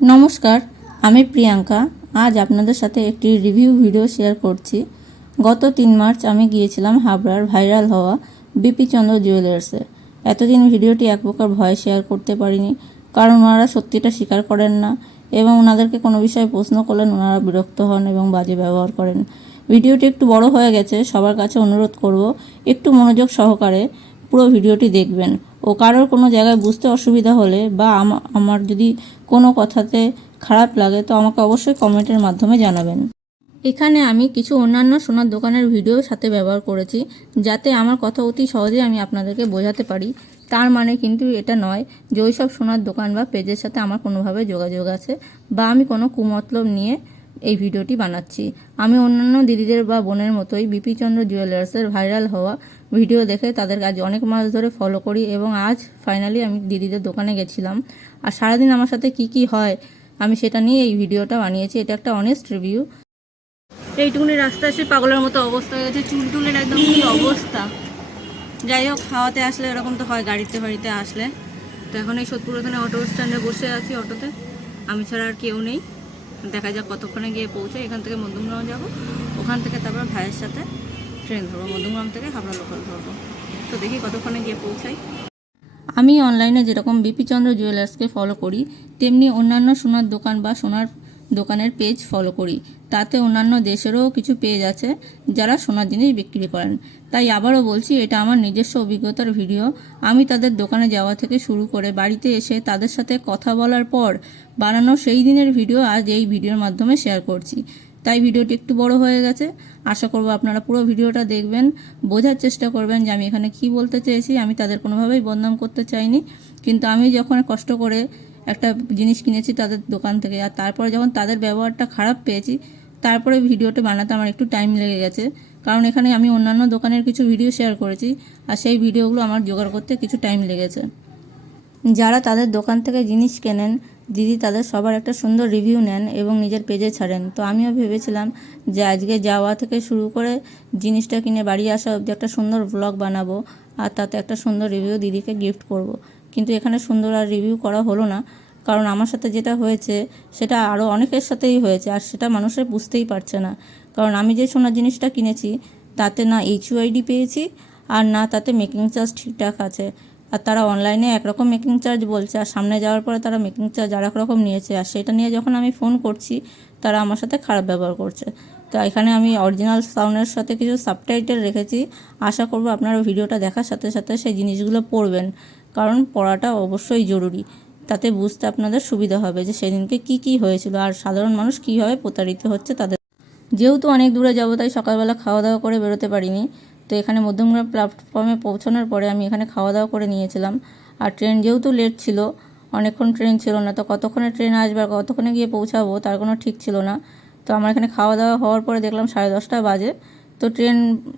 নমস্কার, আমি প্রিয়াঙ্কা। আজ আপনাদের সাথে একটি রিভিউ ভিডিও শেয়ার করছি। গত 3 মার্চ আমি গিয়েছিলাম হাবড়ার ভাইরাল হওয়া বিপি চন্দ্র জুয়েলার্সে। এতদিন ভিডিওটি এক প্রকার ভয়ে শেয়ার করতে পারিনি, কারণ ওনারা সত্যিটা স্বীকার করেন না এবং ওনাদেরকে কোনো বিষয়ে প্রশ্ন করলেন ওনারা বিরক্ত হন এবং বাজে ব্যবহার করেন। ভিডিওটি একটু বড় হয়ে গেছে, সবার কাছে অনুরোধ করব একটু মনোযোগ সহকারে পুরো ভিডিওটি দেখবেন। ও কারোর কোনো জায়গায় বুঝতে অসুবিধা হলে বা আমার যদি কোনো কথাতে খারাপ লাগে তো আমাকে অবশ্যই কমেন্টের মাধ্যমে জানাবেন। এখানে আমি কিছু অন্যান্য সোনার দোকানের ভিডিও সাথে ব্যবহার করেছি, যাতে আমার কথা অতি সহজে আমি আপনাদেরকে বোঝাতে পারি। তার মানে কিন্তু এটা নয় যে ওই সব সোনার দোকান বা পেজের সাথে আমার কোনোভাবে যোগাযোগ আছে বা আমি কোনো কুমতলব নিয়ে এই ভিডিওটি বানাচ্ছি। আমি অন্যান্য দিদিদের বা বোনের মতোই বিপি চন্দ্র জুয়েলার্সের ভাইরাল হওয়া ভিডিও দেখে তাদের আজ অনেক মাস ধরে ফলো করি এবং আজ ফাইনালি আমি দিদিদের দোকানে গেছিলাম। আর সারাদিন আমার সাথে কি হয় আমি সেটা নিয়ে এই ভিডিওটা বানিয়েছি। এটা একটা অনেস্ট রিভিউ। এইটুকুনি রাস্তা এসে পাগলের মতো অবস্থা হয়ে গেছে, চুল টুলের একদম কি অবস্থা। যাই হোক, খাওয়াতে আসলে এরকম তো হয় গাড়িতে বাড়িতে আসলে। তো এখন এই সোদপুর এখানে অটো স্ট্যান্ডে বসে আছি, অটোতে আমি ছাড়া আর কেউ নেই। দেখা যাক কতক্ষণে গিয়ে পৌঁছাই। এখান থেকে মধ্যমগ্রাম যাব, ওখান থেকে তারপর ভাইয়ের সাথে ট্রেন ধরবো, মধ্যমগ্রাম থেকে হাবড়া লোকাল ধরবো। তো দেখি কতক্ষণে গিয়ে পৌঁছাই। আমি অনলাইনে যেরকম বিপি চন্দ্র জুয়েলার্সকে ফলো করি, তেমনি অন্যান্য সোনার দোকান বা সোনার দোকানের পেজ ফলো করি। তাতে অন্যান্য দেশেরও কিছু পেজ আছে যারা সোনার জিনিস বিক্রি করেন। তাই আবারও বলছি, এটা আমার নিজস্ব অভিজ্ঞতার ভিডিও। আমি তাদের দোকানে যাওয়া থেকে শুরু করে বাড়িতে এসে তাদের সাথে কথা বলার পর বানানো সেই দিনের ভিডিও আজ এই ভিডিওর মাধ্যমে শেয়ার করছি। তাই ভিডিওটি একটু বড় হয়ে গেছে। আশা করব আপনারা পুরো ভিডিওটা দেখবেন, বোঝার চেষ্টা করবেন যে আমি এখানে কি বলতে চেয়েছি। আমি তাদের কোনোভাবেই বদনাম করতে চাইনি, কিন্তু আমি যখন কষ্ট করে একটা জিনিস কিনেছি তাদের দোকান থেকে আর তারপরে যখন তাদের ব্যবহারটা খারাপ পেয়েছি, তারপরে ভিডিওটা বানাতে আমার একটু টাইম লেগে গেছে। কারণ এখানে আমি অন্যান্য দোকানের কিছু ভিডিও শেয়ার করেছি আর সেই ভিডিওগুলো আমার জোগাড় করতে কিছু টাইম লেগেছে। যারা তাদের দোকান থেকে জিনিস কেনেন, দিদি তাদের সবার একটা সুন্দর রিভিউ নেন এবং নিজের পেজে ছাড়েন। তো আমিও ভেবেছিলাম যে আজকে যাওয়া থেকে শুরু করে জিনিসটা কিনে বাড়ি আসা অবধি একটা সুন্দর ব্লগ বানাবো আর তাতে একটা সুন্দর রিভিউ দিদিকে গিফট করব। কিন্তু এখানে সুন্দর আর রিভিউ করা হলো না, কারণ আমার সাথে যেটা হয়েছে সেটা আরও অনেকের সাথেই হয়েছে আর সেটা মানুষের বুঝতেই পারছে না। কারণ আমি যে সোনার জিনিসটা কিনেছি তাতে না HUID পেয়েছি আর না তাতে মেকিং চার্জ ঠিকঠাক আছে। আর তারা অনলাইনে একরকম মেকিং চার্জ বলছে আর সামনে যাওয়ার পরে তারা মেকিং চার্জ আর এক রকম নিয়েছে। আর সেটা নিয়ে যখন আমি ফোন করছি তারা আমার সাথে খারাপ ব্যবহার করছে। তো এখানে আমি অরিজিনাল সাউন্ডের সাথে কিছু সাবটাইটেল রেখেছি। আশা করব আপনারা ভিডিওটা দেখার সাথে সাথে সেই জিনিসগুলো পড়বেন, কারণ পড়াটা অবশ্যই জরুরি। তাতে বুঝতে আপনাদের সুবিধা হবে যে সেদিনকে কি হয়েছিল আর সাধারণ মানুষ কীভাবে প্রতারিত হচ্ছে তাদের। যেহেতু অনেক দূরে যাবো তাই সকালবেলা খাওয়া দাওয়া করে বেরোতে পারিনি। তো এখানে মধ্যমগ্রাম প্ল্যাটফর্মে পৌঁছানোর পরে আমি এখানে খাওয়া দাওয়া করে নিয়েছিলাম। আর ট্রেন যেহেতু লেট ছিল, অনেকক্ষণ ট্রেন ছিল না, তো কতক্ষণে ট্রেন আসবে আর কতক্ষণে গিয়ে পৌঁছাবো তার কোনো ঠিক ছিল না। তো আমার এখানে খাওয়া দাওয়া হওয়ার পরে দেখলাম 10:30 বাজে। তো ট্রেন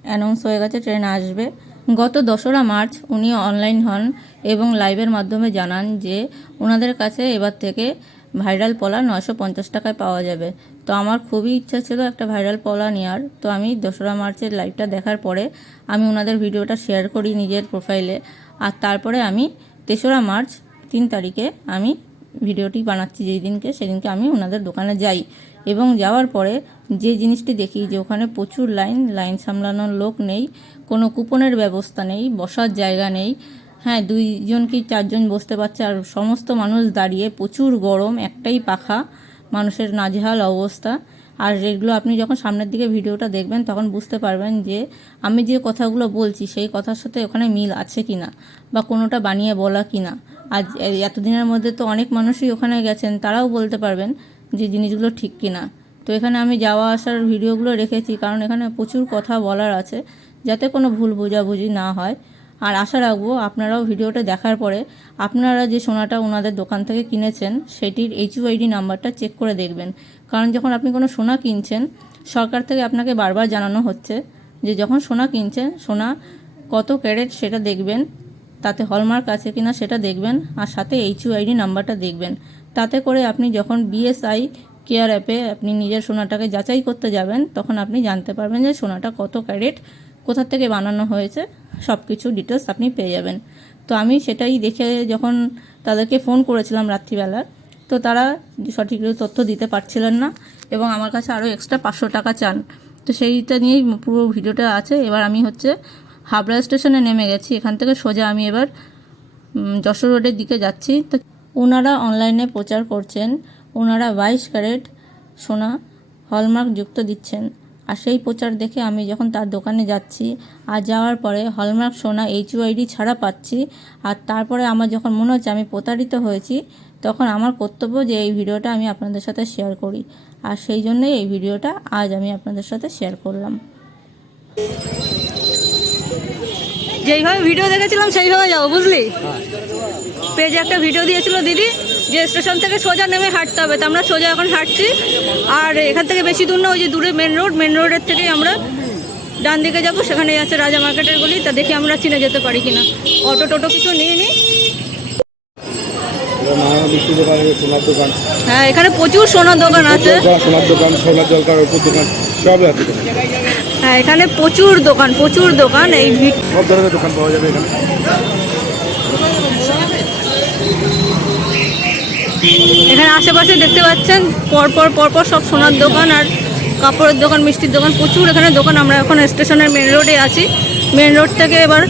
অ্যানাউন্স হয়ে গেছে, ট্রেন আসবে। গত 2রা মার্চ উনি অনলাইন হন এবং লাইভের মাধ্যমে জানান যে ওনাদের কাছে এবার থেকে ভাইরাল পলা 950 টাকায় পাওয়া যাবে। তো আমার খুবই ইচ্ছা ছিল একটা ভাইরাল পলা নেওয়ার। তো আমি 2রা মার্চের লাইভটা দেখার পরে আমি ওনাদের ভিডিওটা শেয়ার করি নিজের প্রোফাইলে। আর তারপরে আমি 3রা মার্চ 3 তারিখে আমি ভিডিওটি বানাচ্ছি যেই দিনকে, সেদিনকে আমি ওনাদের দোকানে যাই এবং যাওয়ার পরে যে জিনিসটি দেখি যে ওখানে প্রচুর লাইন সামলানোর লোক নেই, কোনো কুপনের ব্যবস্থা নেই, বসার জায়গা নেই। হ্যাঁ, 2জন কি 4জন বসতে পারছে আর সমস্ত মানুষ দাঁড়িয়ে, প্রচুর গরম, একটাই পাখা, মানুষের নাজেহাল অবস্থা। আর এগুলো আপনি যখন সামনের দিকে ভিডিওটা দেখবেন তখন বুঝতে পারবেন যে আমি যে কথাগুলো বলছি সেই কথার সাথে ওখানে মিল আছে কি না বা কোনোটা বানিয়ে বলা কি না। আজ এতদিনের মধ্যে তো অনেক মানুষই ওখানে গেছেন, তারাও বলতে পারবেন যে জিনিসগুলো ঠিক কি না। তো এখানে আমি যাওয়া আসার ভিডিওগুলো রেখেছি কারণ এখানে প্রচুর কথা বলার আছে, যাতে কোনো ভুল বোঝাবুঝি না হয়। আর আশা রাখবো আপনারাও ভিডিওটা দেখার পরে আপনারা যে সোনাটা ওনাদের দোকান থেকে কিনেছেন সেটির HUID নাম্বারটা চেক করে দেখবেন। কারণ যখন আপনি কোনো সোনা কিনছেন, সরকার থেকে আপনাকে বারবার জানানো হচ্ছে যে যখন সোনা কিনছেন সোনা কত ক্যারেট সেটা দেখবেন, তাতে হলমার্ক আছে কিনা সেটা দেখবেন আর সাথে HUID নাম্বারটা দেখবেন। তাতে করে আপনি যখন BSI কেয়ার অ্যাপে আপনি নিজের সোনাটাকে যাচাই করতে যাবেন তখন আপনি জানতে পারবেন যে সোনাটা কত ক্যারেট, কোথা থেকে বানানো হয়েছে, সব কিছু ডিটেলস আপনি পেয়ে যাবেন। তো আমি সেটাই দেখে যখন তাদেরকে ফোন করেছিলাম রাত্রিবেলা, তো তারা সঠিক তথ্য দিতে পারছিলেন না এবং আমার কাছে আরও এক্সট্রা 500 টাকা চান। তো সেইটা নিয়েই পুরো ভিডিওটা আছে। এবার আমি হাবড়া স্টেশনে নেমে গেছি। এখান থেকে সোজা আমি এবার যশোর রোডের দিকে যাচ্ছি। তো ওনারা অনলাইনে প্রচার করছেন, ওনারা 22 ক্যারেট সোনা হলমার্ক যুক্ত দিচ্ছেন। আর সেই প্রচার দেখে আমি যখন তার দোকানে যাচ্ছি আর যাওয়ার পরে হলমার্ক সোনা HUID ছাড়া পাচ্ছি, আর তারপরে আমার যখন মনে হচ্ছে আমি প্রতারিত হয়েছি, তখন আমার কর্তব্য যে এই ভিডিওটা আমি আপনাদের সাথে শেয়ার করি। আর সেই জন্যই এই ভিডিওটা আজ আমি আপনাদের সাথে শেয়ার করলাম। যেইভাবে ভিডিও দেখেছিলাম সেইভাবে যাবো, বুঝলি? পেজে একটা ভিডিও দিয়েছিল দিদি যে স্টেশন থেকে সোজা নেমে হাঁটতে হবে, তো আমরা সোজা এখন হাঁটছি। আর এখান থেকে বেশি দূর না, ওই যে দূরে মেন রোডের থেকেই আমরা ডান দিকে যাবো, সেখানেই আছে রাজা মার্কেটের গলি। তা দেখি আমরা চিনে যেতে পারি কিনা। অটো টোটো কিছু নিয়ে নিই। হ্যাঁ, এখানে প্রচুর সোনার দোকান আছে। হ্যাঁ, এখানে প্রচুর দোকান এই সব ধরনের দোকান পাওয়া যাবে এখানে। এখানে আশেপাশে দেখতে পাচ্ছেন পরপর সব সোনার দোকান আর কাপড়ের দোকান, মিষ্টির দোকান, প্রচুর এখানে দোকান। আমরা এখন স্টেশনের মেন রোডে আছি। মেন রোড থেকে এবার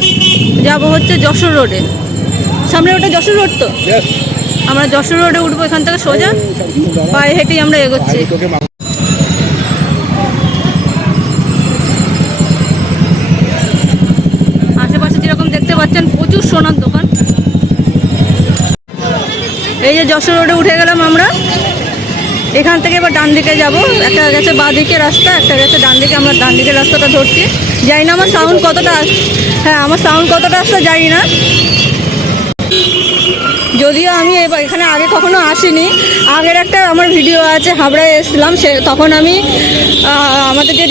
যাব যশোর রোডে। সামনে ওটা যশোর রোড, তো আমরা যশোর রোডে উঠবো। এখান থেকে সোজা পায়ে হেঁটেই আমরা এগোচ্ছি। আশেপাশে যেরকম দেখতে পাচ্ছেন প্রচুর সোনার দোকান। এই যে যশোর রোডে উঠে গেলাম আমরা। এখান থেকে এবার ডান দিকে যাব। একটা গেছে বাঁ দিকে রাস্তা, একটা গেছে ডান দিকে। আমরা ডান দিকের রাস্তাটা ধরছি। জানি না আমার সাউন্ড কতটা, হ্যাঁ আমার সাউন্ড কতটা আসছে জানি না। যদিও আমি এখানে আগে কখনো আসিনি। আগের একটা আমার ভিডিও আছে, হাবড়ায় এসেছিলাম। তখন আমি আমাদের যে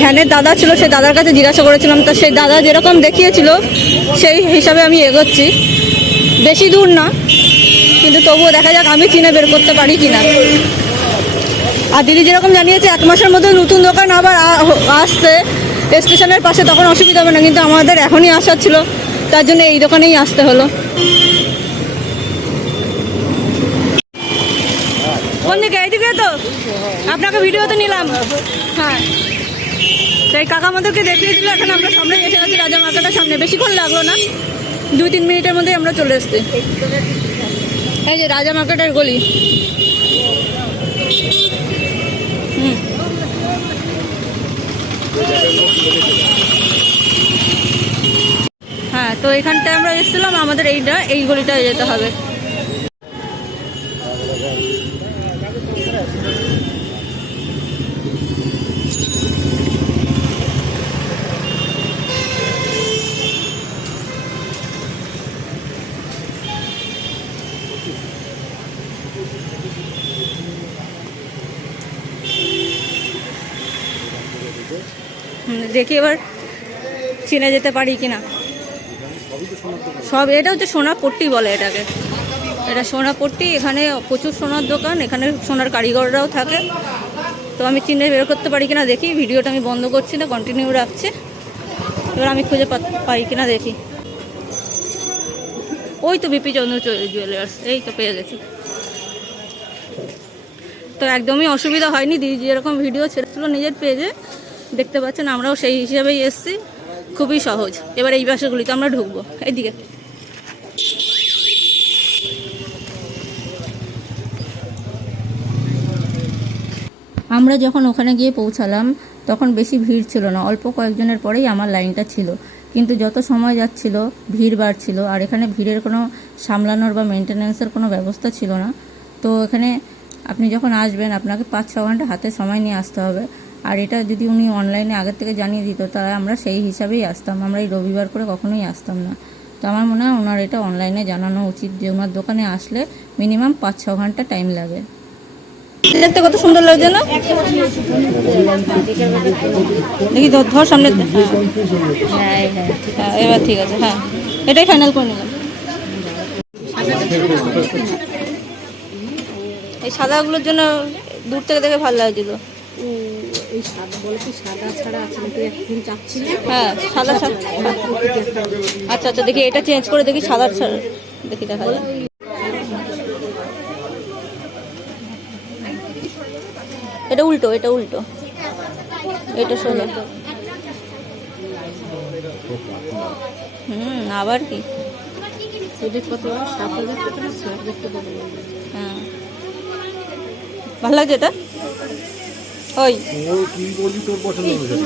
ভ্যানের দাদা ছিল সেই দাদার কাছে জিজ্ঞাসা করেছিলাম। তো সেই দাদা যেরকম দেখিয়েছিল সেই হিসাবে আমি এগোচ্ছি। বেশি দূর না, কিন্তু তবুও দেখা যাক আমি চিনে বের করতে পারি কিনা। আর দিদি যেরকম জানিয়েছে 1 মাসের মধ্যে নতুন দোকান আবার আসছে স্টেশনের পাশে, তখন অসুবিধা হবে না। কিন্তু আমাদের এখনই আসার ছিল, তার জন্য এই দোকানেই আসতে হলো। কোন দিকে? এইদিকে তো আপনাকে ভিডিওতে নিলাম। হ্যাঁ, সেই কাকা আমাদেরকে দেখিয়ে দিল। এখন আমরা সামনে এসে গেছি রাজা মার্কেটের সামনে। বেশিক্ষণ লাগলো না, 2-3 মিনিটের মধ্যেই আমরা চলে এসছি। এই যে রাজা মার্কেটের গলি। হ্যাঁ, তো এখানটায় আমরা এসেছিলাম। আমাদের এই গলিটায় যেতে হবে। দেখি এবার চিনে যেতে পারি কিনা। সব এটা সোনাপট্টি বলে এটাকে। এটা সোনাপট্টি। এখানে প্রচুর সোনার দোকান, এখানে সোনার কারিগররাও থাকে। তো আমি চিনে বের করতে পারি কিনা দেখি। ভিডিওটা আমি বন্ধ করছি না, কন্টিনিউ রাখছি। এবার আমি খুঁজে পাই কিনা দেখি। ওই তো বিপি চন্দ্র জুয়েলার্স, এই তো পেয়ে গেছি। তো একদমই অসুবিধা হয়নি। দিদি যেরকম ভিডিও ছেড়েছিল নিজের পেজে দেখতে পাচ্ছেন, আমরাও সেই হিসাবেই এসেছি। খুবই সহজ। এবার এই বাসাগুলিতে আমরা ঢুকবো। এইদিকে আমরা যখন ওখানে গিয়ে পৌঁছালাম তখন বেশি ভিড় ছিল না, অল্প কয়েকজনের পরেই আমার লাইনটা ছিল। কিন্তু যত সময় যাচ্ছিল ভিড় বাড়ছিল। আর এখানে ভিড়ের কোনো সামলানোর বা মেনটেন্যান্সের কোনো ব্যবস্থা ছিল না। তো এখানে আপনি যখন আসবেন আপনাকে 5-6 ঘন্টা হাতে সময় নিয়ে আসতে হবে। আর এটা যদি উনি অনলাইনে আগের থেকে জানিয়ে দিত তাহলে আমরা সেই হিসাবেই আসতাম। আমরা এই রবিবার করে কখনোই আসতাম না। তো আমার মনে হয় ওনার এটা অনলাইনে জানানো উচিত যে ওনার দোকানে আসলে মিনিমাম 5-6 ঘন্টা টাইম লাগে। দেখতে কত সুন্দর লাগছে না? দেখি ধর সামনে। হ্যাঁ, এবার ঠিক আছে। হ্যাঁ, এটাই ফাইনাল করে নিলাম। এই সাদাগুলোর জন্য দূর থেকে দেখে ভালো লাগছিল। হ্যাঁ, সাদা। আচ্ছা আচ্ছা, দেখি এটা চেঞ্জ করে দেখি সাদা। দেখি দেখা যায়। এটা উল্টো, এটা উল্টো, এটা সোজা। আবার কি? হ্যাঁ, ভালো লাগছে এটা। ওই কি বলবি, তোর পছন্দ হয়েছে?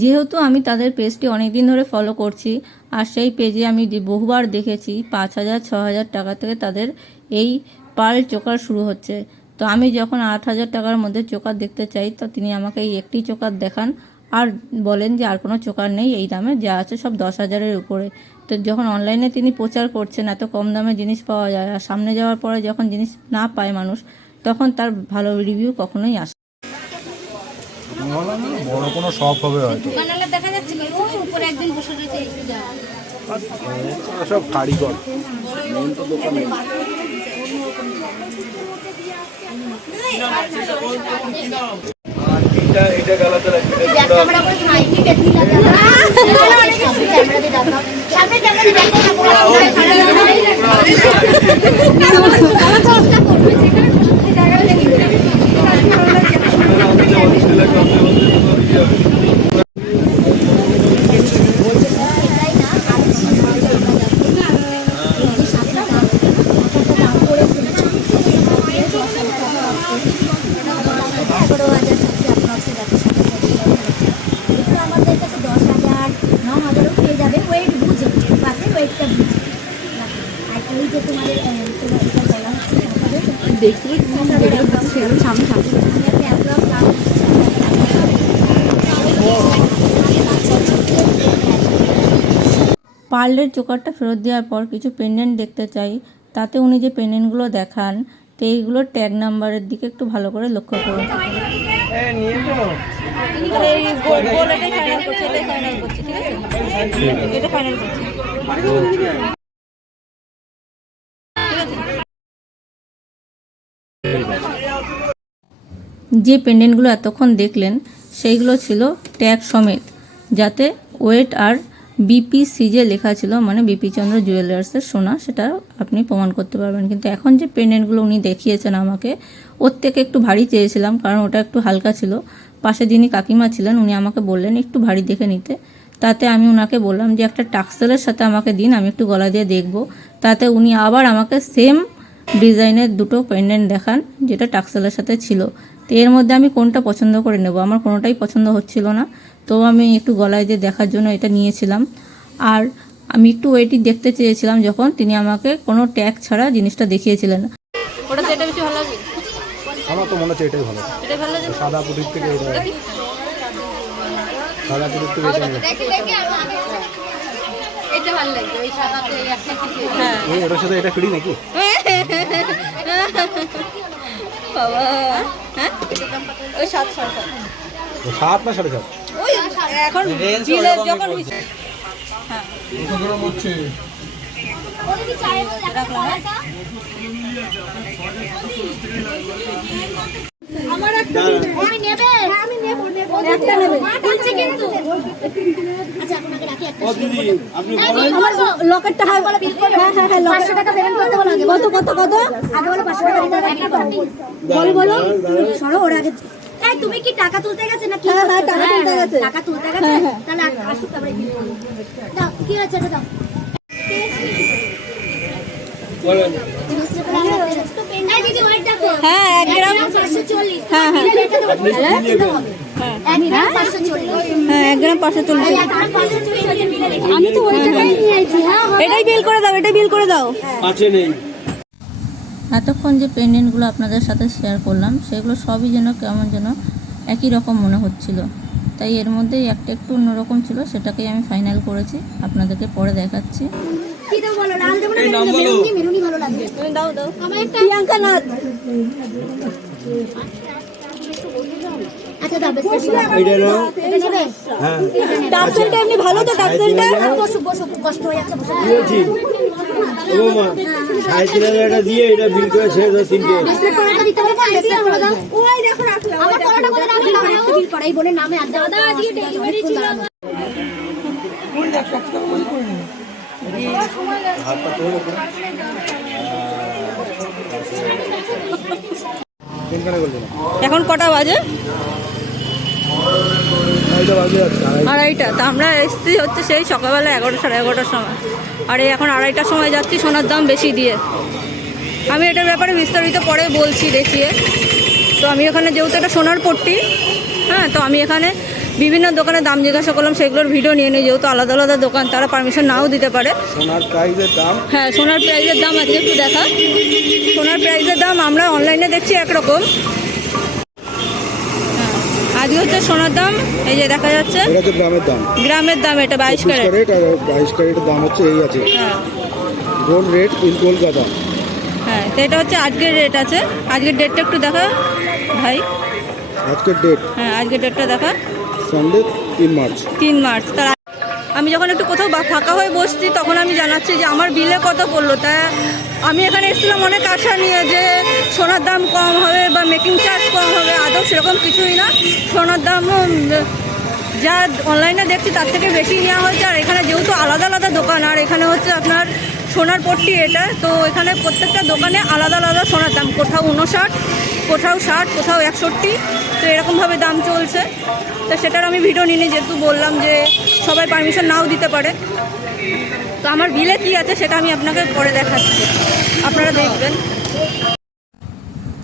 যেহেতু আমি তাদের পেজটি অনেক দিন ধরে ফলো করছি, আর সেই পেজে আমি বহুবার দেখেছি 5,000-6,000 টাকা থেকে তাদের এই পার্ল চোকার শুরু হচ্ছে। তো আমি যখন 8,000 টাকার মধ্যে চোকার দেখতে চাই, তো তিনি আমাকে এই একটি চোকার দেখান আর বলেন যে আর কোনো চোকার নেই এই দামে, যা আছে সব 10,000-এর উপরে। তো যখন অনলাইনে তিনি প্রচার করছেন এত কম দামে জিনিস পাওয়া যায়, আর সামনে যাওয়ার পরে যখন জিনিস না পায় মানুষ, তখন তার ভালো রিভিউ কখনোই আসে। বড় কোনো শখ হবে হয়তো, দেখা যাচ্ছে কি ওই উপরে একদিন বসে রয়েছে একটু যা সব কারিগর। এটা গালাতে রাখবে, ক্যামেরা করে খাই কি দেখি না ক্যামেরা দিয়ে দাও সামনে ক্যামেরা দিয়ে দেখো না বড় চেষ্টা করবে যেখানে বসে জায়গাটা দেখি আমাদের কাছে 10,000 9,000 পেয়ে যাবে ওয়েট বুঝে পাতে ওয়েটটা বুঝে আর এই যে তোমাদের এটা বলা হচ্ছে দেখি সামনে পার্লের চোকারটা ফেরত দেওয়ার পর কিছু পেন্ডেন্ট দেখতে চাই। তাতে উনি যে পেন্ডেন্টগুলো দেখান, তো এইগুলোর ট্যাগ নাম্বারের দিকে একটু ভালো করে লক্ষ্য করুন। যে পেন্ডেন্টগুলো এতক্ষণ দেখলেন সেইগুলো ছিল ট্যাগ সমেত, যাতে ওয়েট আর বিপিসি যে লেখা ছিল, মানে বিপি চন্দ্র জুয়েলার্সের সোনা, সেটা আপনি প্রমাণ করতে পারবেন। কিন্তু এখন যে পেন্ডেন্টগুলো উনি দেখিয়েছেন আমাকে, ওর থেকে একটু ভারী চেয়েছিলাম, কারণ ওটা একটু হালকা ছিল। পাশে যিনি কাকিমা ছিলেন উনি আমাকে বললেন একটু ভারী দেখে নিতে। তাতে আমি ওনাকে বললাম যে একটা টাক্সেলের সাথে আমাকে দিন, আমি একটু গলা দিয়ে দেখব। তাতে উনি আবার আমাকে সেম ডিজাইনের দুটো পেন্ডেন্ট দেখান, যেটা টাক্সেলের সাথে ছিল। তো এর মধ্যে আমি কোনটা পছন্দ করে নেব? আমার কোনোটাই পছন্দ হচ্ছিল না। তো আমি একটু গলায় দিয়ে দেখার জন্য এটা নিয়েছিলাম। আর আমি একটু ওয়েটই দেখতে চেয়েছিলাম যখন তিনি আমাকে কোনো ট্যাগ ছাড়া জিনিসটা দেখিয়েছিলেন। ওটা যেটা বেশি ভালো লাগে, আমার তো মনে হচ্ছে এটাই ভালো। এটাই ভালো লাগে। সাদা পুটির থেকে এটা, সাদা পুটির থেকে এটা এটা ভালো লাগবে ওই সাদাতে একটা কি হ্যাঁ ওটার সাথে এটা ফ্রি নাকি? বাবা, হ্যাঁ ওই 7,000 7 না 7.5? ওই এখন বিলের যখন হ্যাঁ ওরে কি চাই রাখলাম আমার একটা আমি নেবে আমি নেব একটা নেবে বলছে কিন্তু আচ্ছা আপনাকে রাখি একটা আপনি আমার লকেটটা হয় বলে বিল করে হ্যাঁ 500 টাকা পেমেন্ট করতে বলো আগে কত আগে বলো 500 টাকা দিতে হবে বলো সরো ওর আগে এই তুমি কি টাকা তুলতে গেছে নাকি? হ্যাঁ টাকা তুলতে গেছে তাহলে আসুক তারপরে বিল করব দাও কি আছে এটা দাও বলেন এই দিদি ওয়েট দেখো হ্যাঁ 1 গ্রাম 540 হ্যাঁ এটা দেবো হ্যাঁ 1 গ্রাম 540 হ্যাঁ 1 গ্রাম 540। আমি তো ওই টাকাই নিয়েছি হ্যাঁ এটাই বিল করে দাও, এটাই বিল করে দাও। আছে নেই। এতক্ষণ যে পেন্ডেন্টগুলো আপনাদের সাথে শেয়ার করলাম, সেগুলো সবই যেন কেমন যেন একই রকম মনে হচ্ছিল। তাই এর মধ্যে একটা একটু অন্যরকম ছিল, সেটাকেই আমি ফাইনাল করেছি, আপনাদেরকে পরে দেখাচ্ছি। কি দাও বলো লাল দেবো না মেরুনি ভালো লাগবে তুমি দাও আমার একটা প্রিয়াঙ্কা নাথ আচ্ছা দাও বেশ এটা নাও। এটা নেবে হ্যাঁ টাক্সেলটা এমনি ভালো তো, টাক্সেলটা বসো কষ্ট হয়ে যাচ্ছে বসো দিয়েছি। ও মা 3.5 টাকা দিয়ে এটা বিল করে ছেড়ে দাও 3টে। ব্রেসলেট পরাটা দিতে হবে না, ব্রেসলেট পরা দাও। ওই দেখো রাখলাম। আমার পরাটা বলে রাখলাম, আমি একটা বিল করাই বোনের নামে আর দাদা আজকে ডেলিভারি ছিল। কোনখানে করলেন? এখন কটা বাজে? এইটা বাজে যাচ্ছে। 2:30। তা আমরা এসেছি হচ্ছে সেই সকালবেলা 11, সাড়ে 11টার সময়, আর এই এখন 2:30টার সময় যাচ্ছি সোনার দাম বেশি দিয়ে। আমি এটার ব্যাপারে বিস্তারিত পরে বলছি দেখিয়ে। তো আমি এখানে যেহেতু এটা সোনার পট্টি, হ্যাঁ, তো আমি এখানে বিভিন্ন দোকানে দাম জিজ্ঞাসা করলাম, সেগুলোর ভিডিও নিয়ে নিই, যেহেতু আলাদা আলাদা দোকান, তারা পারমিশন নাও দিতে পারে। সোনার প্রাইসের দাম, হ্যাঁ, সোনার প্রাইসের দাম আজকে একটু দেখা। সোনার প্রাইসের দাম আমরা অনলাইনে দেখছি একরকম, আজকে হচ্ছে সোনার দাম এই যে দেখা যাচ্ছে এটা হচ্ছে গ্রামের দাম। গ্রামের দাম এটা 22 ক্যারেট। আর 22 ক্যারেটের দাম হচ্ছে এই আছে হ্যাঁ গোল্ড রেট ইন কলকাতা। হ্যাঁ, তো এটা হচ্ছে আজকের রেট আছে। আজকের ডেটটা একটু দেখা ভাই। আজকের ডেট, হ্যাঁ আজকের ডেটটা দেখা, সানডে 3 মার্চ। 3 মার্চ। তার আমি যখন একটু কোথাও ফাঁকা হয়ে বসছি তখন আমি জানাচ্ছি যে আমার বিলে কত পড়লো। তা আমি এখানে এসেছিলাম অনেক আশা নিয়ে যে সোনার দাম কম হবে বা মেকিং চার্জ কম হবে, আদৌ সেরকম কিছুই না। সোনার দামও যা অনলাইনে দেখছি তার থেকে বেশি নেওয়া হয়েছে। আর এখানে যেহেতু আলাদা আলাদা দোকান, আর এখানে হচ্ছে আপনার সোনার পট্টি এটা, তো এখানে প্রত্যেকটা দোকানে আলাদা আলাদা সোনার দাম, কোথাও 59, কোথাও 60, কোথাও 61, তো এরকমভাবে দাম চলছে। তো সেটার আমি ভিডিও নিয়ে যেহেতু বললাম যে সবাই পারমিশন নাও দিতে পারে। তো আমার বিলে কী আছে সেটা আমি আপনাকে পরে দেখাচ্ছি, আপনারা দেখবেন।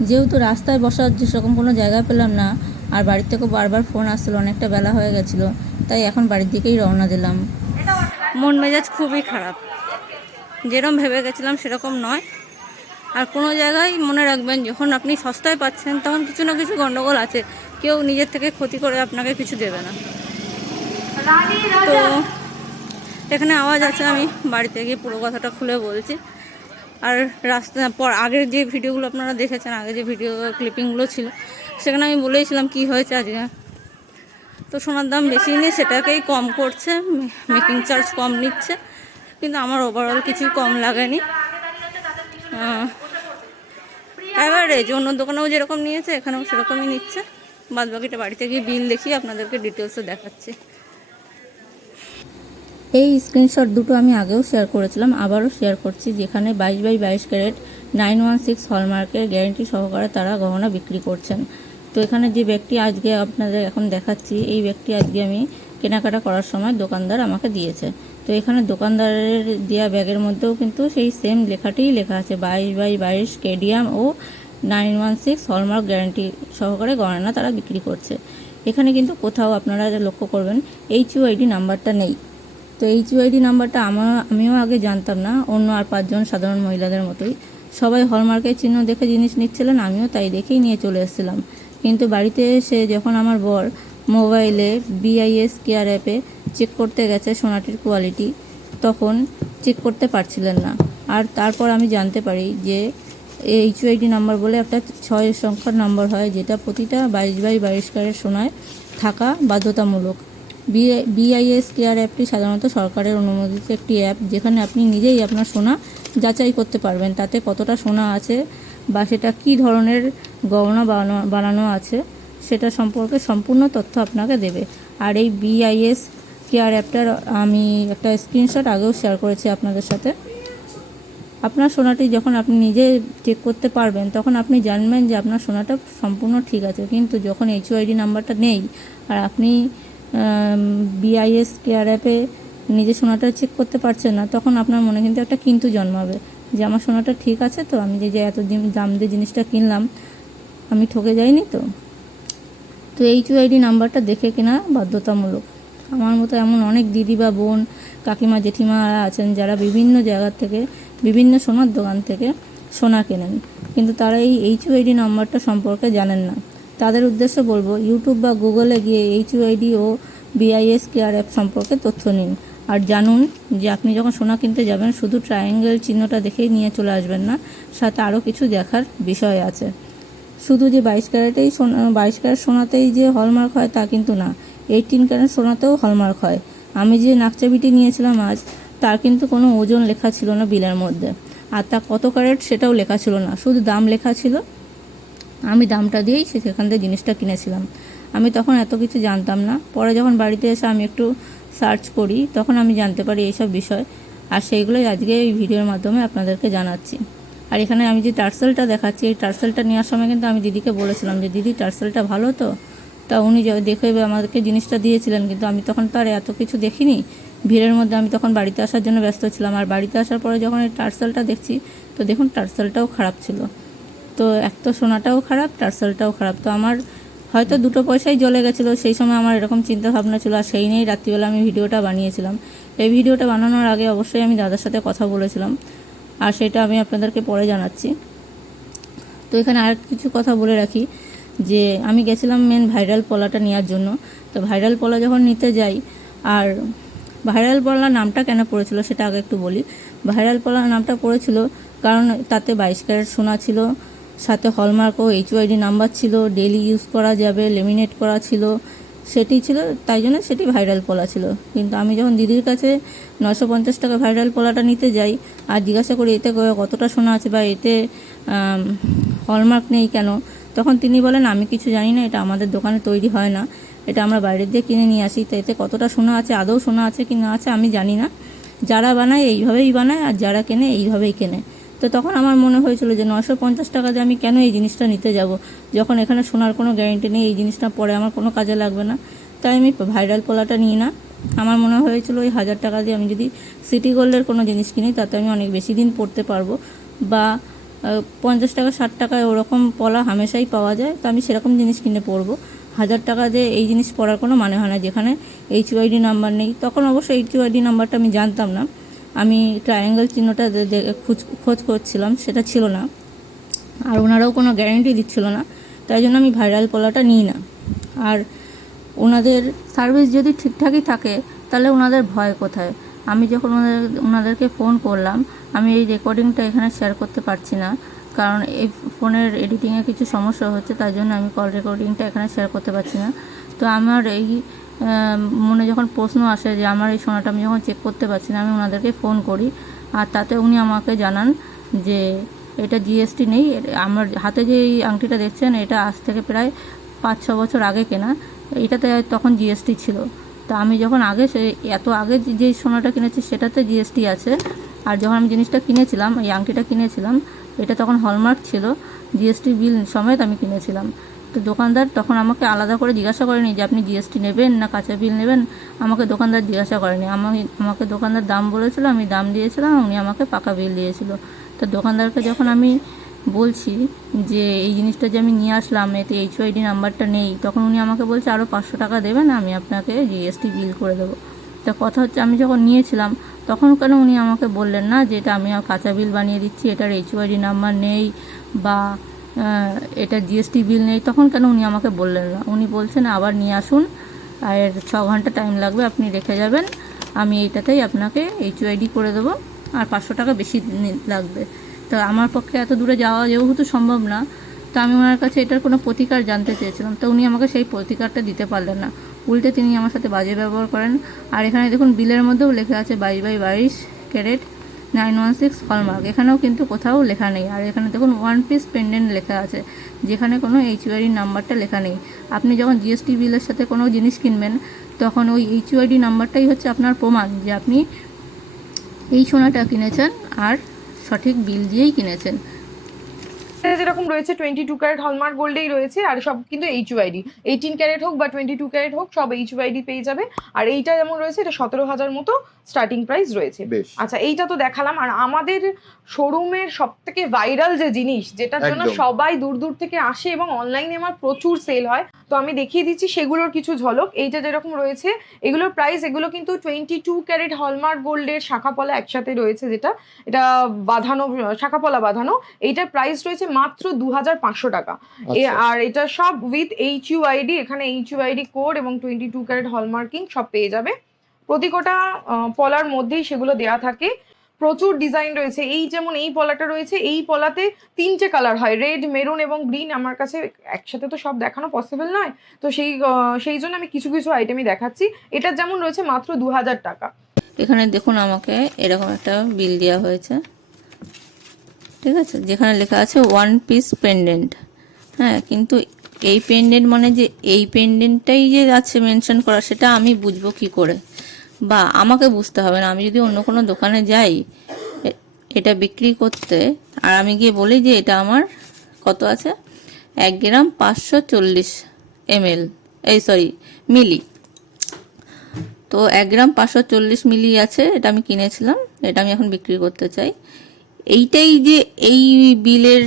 যেহেতু রাস্তায় বসার সেরকম কোনো জায়গা পেলাম না, আর বাড়ির থেকেও বারবার ফোন আসছিলো, অনেকটা বেলা হয়ে গেছিলো, তাই এখন বাড়ির দিকেই রওনা দিলাম। মন মেজাজ খুবই খারাপ, যেরকম ভেবে গেছিলাম সেরকম নয়। আর কোনো জায়গায় মনে রাখবেন, যখন আপনি সস্তায় পাচ্ছেন তখন কিছু না কিছু গণ্ডগোল আছে, কেউ নিজের থেকে ক্ষতি করে আপনাকে কিছু দেবে না। তো এখানে আওয়াজ আছে, আমি বাড়িতে গিয়ে পুরো কথাটা খুলে বলছি। আর রাস্তা পর আগের যে ভিডিওগুলো আপনারা দেখেছেন, আগে যে ভিডিও ক্লিপিংগুলো ছিল, সেখানে আমি বলেইছিলাম কি হয়েছে আজকে। তো সোনার দাম বেশি নিয়ে সেটাকেই কম করছে, মেকিং চার্জ কম নিচ্ছে, কিন্তু আমার ওভারঅল কিছুই কম লাগেনি। অ্যাভারেজ অন্য দোকানেও যেরকম নিয়েছে এখানেও সেরকমই নিচ্ছে। বাদ বাকিটা বাড়িতে গিয়ে বিল দেখিয়ে আপনাদেরকে ডিটেলসে দেখাচ্ছি। এই স্ক্রিনশট দুটো আমি আগেও শেয়ার করেছিলাম, আবারও শেয়ার করছি, যেখানে 22/22 ক্যারেট 916 হলমার্কের গ্যারেন্টি সহকারে তারা গহনা বিক্রি করছেন। তো এখানে যে ব্যক্তি আজকে আপনাদের এখন দেখাচ্ছি, এই ব্যক্তি আজকে আমি কেনাকাটা করার সময় দোকানদার আমাকে দিয়েছে। তো এখানে দোকানদারের দেওয়া ব্যাগের মধ্যেও কিন্তু সেই সেম লেখাটিই লেখা আছে 22/22 কেডিয়াম ও 916 হলমার্ক গ্যারেন্টি সহকারে গয়না তারা বিক্রি করছে। এখানে কিন্তু কোথাও আপনারা লক্ষ্য করবেন HUID নাম্বারটা নেই। তো HUID নাম্বারটা আমিও আগে জানতাম না, অন্য আর 5 জন সাধারণ মহিলাদের মতোই সবাই হলমার্কের চিহ্ন দেখে জিনিস নিচ্ছিলেন, আমিও তাই দেখেই নিয়ে চলে এসেছিলাম। কিন্তু বাড়িতে এসে যখন আমার বর মোবাইলে BIS কেয়ার অ্যাপে চেক করতে গেছে সোনাটির কোয়ালিটি, তখন চেক করতে পারছিলেন না। আর তারপর আমি জানতে পারি যে HUID নাম্বার বলে একটা 6 সংখ্যার নাম্বার হয়, যেটা প্রতিটা 22/22 ক্যারেট সোনায় থাকা বাধ্যতামূলক। BIS কেয়ার অ্যাপটি সাধারণত সরকারের অনুমোদিত একটি অ্যাপ, যেখানে আপনি নিজেই আপনার সোনা যাচাই করতে পারবেন, তাতে কতটা সোনা আছে বা সেটা কী ধরনের গহনা বানানো আছে সেটা সম্পর্কে সম্পূর্ণ তথ্য আপনাকে দেবে। আর এই BIS কেয়ার অ্যাপটার আমি একটা স্ক্রিনশট আগেও শেয়ার করেছি আপনাদের সাথে। আপনার সোনাটি যখন আপনি নিজে চেক করতে পারবেন তখন আপনি জানবেন যে আপনার সোনাটা সম্পূর্ণ ঠিক আছে। কিন্তু যখন HUID নাম্বারটা নেই আর আপনি BIS কেয়ার অ্যাপে নিজে সোনাটা চেক করতে পারছেন না, তখন আপনার মনে কিন্তু একটা কিন্তু জন্মাবে যে আমার সোনাটা ঠিক আছে তো, আমি যে এত দাম দিয়ে জিনিসটা কিনলাম আমি ঠকে যাইনি তো। তো HUID নাম্বারটা দেখে কেনা বাধ্যতামূলক। আমার মতো এমন অনেক দিদি বা বোন, কাকিমা, জেঠিমারা আছেন যারা বিভিন্ন জায়গা থেকে, বিভিন্ন সোনার দোকান থেকে সোনা কেনেন, কিন্তু তারা এই HUID নাম্বারটা সম্পর্কে জানেন না। তাদের উদ্দেশ্যে বলবো, ইউটিউব বা গুগলে গিয়ে HUID ও BIS কেয়ার অ্যাপ সম্পর্কে তথ্য নিন। আর জানুন যে আপনি যখন সোনা কিনতে যাবেন শুধু ট্রায়াঙ্গেল চিহ্নটা দেখেই নিয়ে চলে আসবেন না, সাথে আরও কিছু দেখার বিষয় আছে। শুধু যে 22 ক্যারেট সোনাতেই যে হলমার্ক হয় তা কিন্তু না, 18 ক্যারেট সোনাতেও হলমার্ক হয়। আমি যে নাকচাবিটি নিয়েছিলাম আজ, তার কিন্তু কোনো ওজন লেখা ছিল না বিলের মধ্যে, আর তা কত ক্যারেট সেটাও লেখা ছিল না, শুধু দাম লেখা ছিল। আমি দামটা দিয়েই সেখান থেকে জিনিসটা কিনেছিলাম। আমি তখন এত কিছু জানতাম না, পরে যখন বাড়িতে এসে আমি একটু সার্চ করি তখন আমি জানতে পারি এইসব বিষয়, আর সেইগুলোই আজকে এই ভিডিওর মাধ্যমে আপনাদেরকে জানাচ্ছি। আর এখানে আমি যে টার্সেলটা দেখাচ্ছি, এই টার্সেলটা নেওয়ার সময় কিন্তু আমি দিদিকে বলেছিলাম যে দিদি টার্সেলটা ভালো তো, তা উনি দেখে আমাদেরকে জিনিসটা দিয়েছিলেন, কিন্তু আমি তখন তো আর এত কিছু দেখিনি, ভিড়ের মধ্যে আমি তখন বাড়িতে আসার জন্য ব্যস্ত ছিলাম। আর বাড়িতে আসার পরে যখন এই টার্সেলটা দেখছি তো দেখুন টার্সেলটাও খারাপ ছিল। তো এক তো সোনাটাও খারাপ, টার্সেলটাও খারাপ। তো আমার হয়তো 2 পয়সাই জ্বলে গেছিলো, সেই সময় আমার এরকম চিন্তা ভাবনা ছিল, আর সেই নিয়েই রাত্রিবেলা আমি ভিডিওটা বানিয়েছিলাম। এই ভিডিওটা বানানোর আগে অবশ্যই আমি দাদার সাথে কথা বলেছিলাম, আর সেটা আমি আপনাদেরকে পরে জানাচ্ছি। তো এখানে আর কিছু কথা বলে রাখি যে আমি গেছিলাম মেন ভাইরাল পলাটা নেওয়ার জন্য। তো ভাইরাল পলা যখন নিতে যাই, আর ভাইরাল পলা নামটা কেন পড়েছিল সেটা আগে একটু বলি। ভাইরাল পলা নামটা পড়েছিল কারণ তাতে 22 ক্যারেট সোনা ছিল, সাথে হলমার্ক ও HYD নাম্বার ছিল, ডেলি ইউজ করা যাবে, লেমিনেট করা ছিল, সেটি ছিল, তাই জন্য সেটি ভাইরাল পলা ছিল। কিন্তু আমি যখন দিদির কাছে 950 টাকা ভাইরাল পলাটা নিতে যাই আর জিজ্ঞাসা করি এতে কতটা সোনা আছে বা এতে হলমার্ক নেই কেন, তখন তিনি বলেন আমি কিছু জানি না, এটা আমাদের দোকানে তৈরি হয় না, এটা আমরা বাইরের দিয়ে কিনে নিয়ে আসি, তো এতে কতটা সোনা আছে, আদৌ সোনা আছে কি না আছে আমি জানি না, যারা বানায় এইভাবেই বানায় আর যারা কেনে এইভাবেই কেনে। তো তখন আমার মনে হয়েছিল যে 950 টাকা দিয়ে আমি কেন এই জিনিসটা নিতে যাব, যখন এখানে সোনার কোনো গ্যারেন্টি নেই, এই জিনিসটা পরে আমার কোনো কাজে লাগবে না, তাই আমি ভাইরাল পলাটা নিই না। আমার মনে হয়েছিল ওই 1000 টাকা দিয়ে আমি যদি সিটি গোল্ডের কোনো জিনিস কিনি তাতে আমি অনেক বেশি দিন পরতে পারবো, বা 50 টাকা 60 টাকায় ওরকম পলা হামেশাই পাওয়া যায়, তো আমি সেরকম জিনিস কিনে পরবো। 1000 টাকা দিয়ে এই জিনিস পরার কোনো মানে হয় না যেখানে HYD নাম্বার নেই। তখন অবশ্য HYD নাম্বারটা আমি জানতাম না, আমি ট্রায়াঙ্গেল চিহ্নটা খোঁজ করছিলাম, সেটা ছিল না, আর ওনারাও কোনো গ্যারেন্টি দিচ্ছিল না, তাই জন্য আমি ভাইরাল পলাটা নিই না। আর ওনাদের সার্ভিস যদি ঠিকঠাকই থাকে তাহলে ওনাদের ভয় কোথায়। আমি যখন ওনাদেরকে ফোন করলাম, আমি এই রেকর্ডিংটা এখানে শেয়ার করতে পারছি না, কারণ এই ফোনের এডিটিংয়ে কিছু সমস্যা হচ্ছে, তাই জন্য আমি কল রেকর্ডিংটা এখানে শেয়ার করতে পারছি না। তো আমার এই মনে যখন প্রশ্ন আসে যে আমার এই সোনাটা আমি যখন চেক করতে পারছি না, আমি ওনাদেরকে ফোন করি, আর তাতে উনি আমাকে জানান যে এটা GST নেই। আমার হাতে যে এই আংটিটা দেখছেন এটা আজ থেকে প্রায় 5-6 বছর আগে কেনা, এটাতে তখন GST ছিল। তো আমি যখন আগে এত আগে যে সোনাটা কিনেছি সেটাতে GST আছে, আর যখন আমি জিনিসটা কিনেছিলাম, এই আংটিটা কিনেছিলাম, এটা তখন হলমার্ক ছিল, GST বিল সমেত আমি কিনেছিলাম। তো দোকানদার তখন আমাকে আলাদা করে জিজ্ঞাসা করেনি যে আপনি GST নেবেন না কাঁচা বিল নেবেন, আমাকে দোকানদার জিজ্ঞাসা করেনি, আমাকে দোকানদার দাম বলেছিল, আমি দাম দিয়েছিলাম, উনি আমাকে পাকা বিল দিয়েছিল। তো দোকানদারকে যখন আমি বলছি যে এই জিনিসটা যে আমি নিয়ে আসলাম এতে HYD নাম্বারটা নেই, তখন উনি আমাকে বলছে আরও 500 টাকা দেবেন, আমি আপনাকে GST বিল করে দেবো। তো কথা হচ্ছে আমি যখন নিয়েছিলাম তখন কেন উনি আমাকে বললেন না যে এটা আমি কাঁচা বিল বানিয়ে দিচ্ছি, এটার HYD নাম্বার নেই বা এটা GST বিল নেই, তখন কেন উনি আমাকে বললেন না? উনি বলছেন আবার নিয়ে আসুন, আর 6 ঘন্টা টাইম লাগবে, আপনি রেখে যাবেন, আমি এইটাতেই আপনাকে HYD করে দেবো, আর 500 টাকা বেশি লাগবে। তো আমার পক্ষে এত দূরে যাওয়া যেহেতু সম্ভব না, তো আমি ওনার কাছে এটার কোনো প্রতিকার জানতে চেয়েছিলাম, তো উনি আমাকে সেই প্রতিকারটা দিতে পারলেন না, উল্টে তিনি আমার সাথে বাজে ব্যবহার করেন। আর এখানে দেখুন বিলের মধ্যেও লেখা আছে 22/22 ক্যারেট 916 হলমার্ক, এখানেও কিন্তু কোথাও লেখা নেই। আর এখানে দেখুন 1 পিস পেন্ডেন্ট লেখা আছে, যেখানে কোনো HYD নাম্বারটা লেখা নেই। আপনি যখন GST বিলের সাথে কোনো জিনিস কিনবেন তখন ওই HYD নাম্বারটাই হচ্ছে আপনার প্রমাণ যে আপনি এই সোনাটা কিনেছেন আর সঠিক বিল দিয়েই কিনেছেন। যেরকম রয়েছে 22 ক্যারেট হলমার্ক গোল্ডেই রয়েছে, আর সব কিন্তু HYD 18 ক্যারেট হোক বা 22 ক্যারেট হোক সব HYD পেয়ে যাবে। আর এইটা যেমন রয়েছে এটা 17,000 মতো স্টার্টিং প্রাইস রয়েছে। আচ্ছা এইটা তো দেখালাম, আর আমাদের শোরুমের সব থেকে ভাইরাল যে জিনিস যেটার জন্য সবাই দূর দূর থেকে আসে এবং অনলাইনে আমার প্রচুর সেল হয়, তো আমি দেখিয়ে দিচ্ছি সেগুলোর কিছু ঝলক। এইটা যেরকম রয়েছে এগুলোর প্রাইস, এগুলো কিন্তু 22 ক্যারেট হলমার্ক গোল্ডের শাখাপলা একসাথে রয়েছে, যেটা এটা বাঁধানো শাখাপলা বাঁধানো, এইটার প্রাইস রয়েছে মাত্র 2,500 টাকা। আর এটা সব উইথ HUID, এখানে HUID কোড এবং 22 ক্যারেট হলমার্কিং সব পেয়ে যাবে। প্রতিটা পলার মধ্যেই সেগুলো দেয়া থাকে। প্রচুর ডিজাইন রয়েছে, এই যেমন এই পলাটা রয়েছে, এই পলাতে 3টে কালার হয়, রেড, মেরুন এবং গ্রিন। আমার কাছে একসাথে তো সব দেখানো পসিবল নয়, তো সেই জন্য আমি কিছু কিছু আইটেমই দেখাচ্ছি। এটার যেমন রয়েছে মাত্র 2,000 টাকা। এখানে দেখুন আমাকে এরকম একটা বিল দেওয়া হয়েছে, ঠিক আছে, যেখানে লেখা আছে 1 পিস পেন্ডেন্ট। হ্যাঁ, কিন্তু এই পেন্ডেন্ট মানে যে এই পেন্ডেন্টটাই যে আছে মেনশন করা, সেটা আমি বুঝবো কি করে, বা আমাকে বুঝতে হবে না। আমি যদি অন্য কোনো দোকানে যাই এটা বিক্রি করতে, আর আমি গিয়ে বলি যে এটা আমার কত আছে, 1 গ্রাম 540 ml, মিলি। তো 1 গ্রাম 540 মিলি আছে, এটা আমি কিনেছিলাম, এটা আমি এখন বিক্রি করতে চাই। এইটাই যে এই বিলের